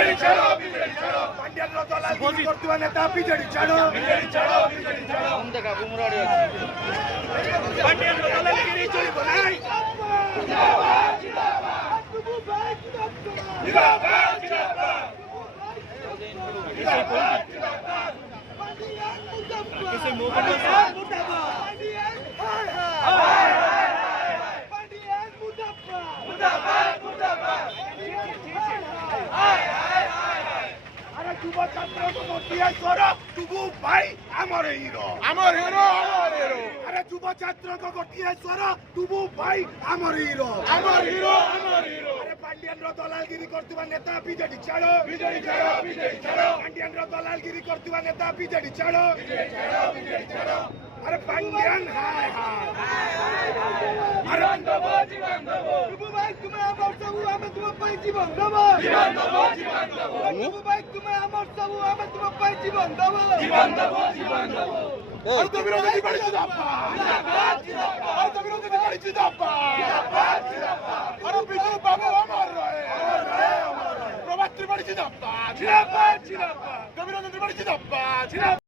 BJD ছাড়ো পান্ডিয়ান দলালগিরি করতুয়া নেতা BJD ছাড়ো পান্ডিয়ান দলালগিরি চলিব নাই জিন্দাবাদ জিন্দাবাদ किसी যুব ছাত্র টুকু ভাই আমার হিরো আরে যুব ছাত্র গোটিয়ে স্বর টুকু ভাই আমার হিরো আরে পান্ডিয়ান দলালগিরি করতুবা নেতা বিজেডি ছাড়ো পান্ডিয়ান দলালগিরি করতুবা নেতা বিজেডি ছাড়ো আরে পান্ডিয়ান হায় আরে টুকু ভাই তুমি আমার সবু আমি তোমার পাই জীবন দেব টুকু ভাই তুমি আমার সবু আমি তোমার পাই জীবন দেব আর তো বিরোধী বাড়ি জিন্দাবাদ আর বিজু বাবু আমার রয়ে প্রভাতী বাড়ি জিন্দাবাদ বিরোধী বাড়ি জিন্দাবাদ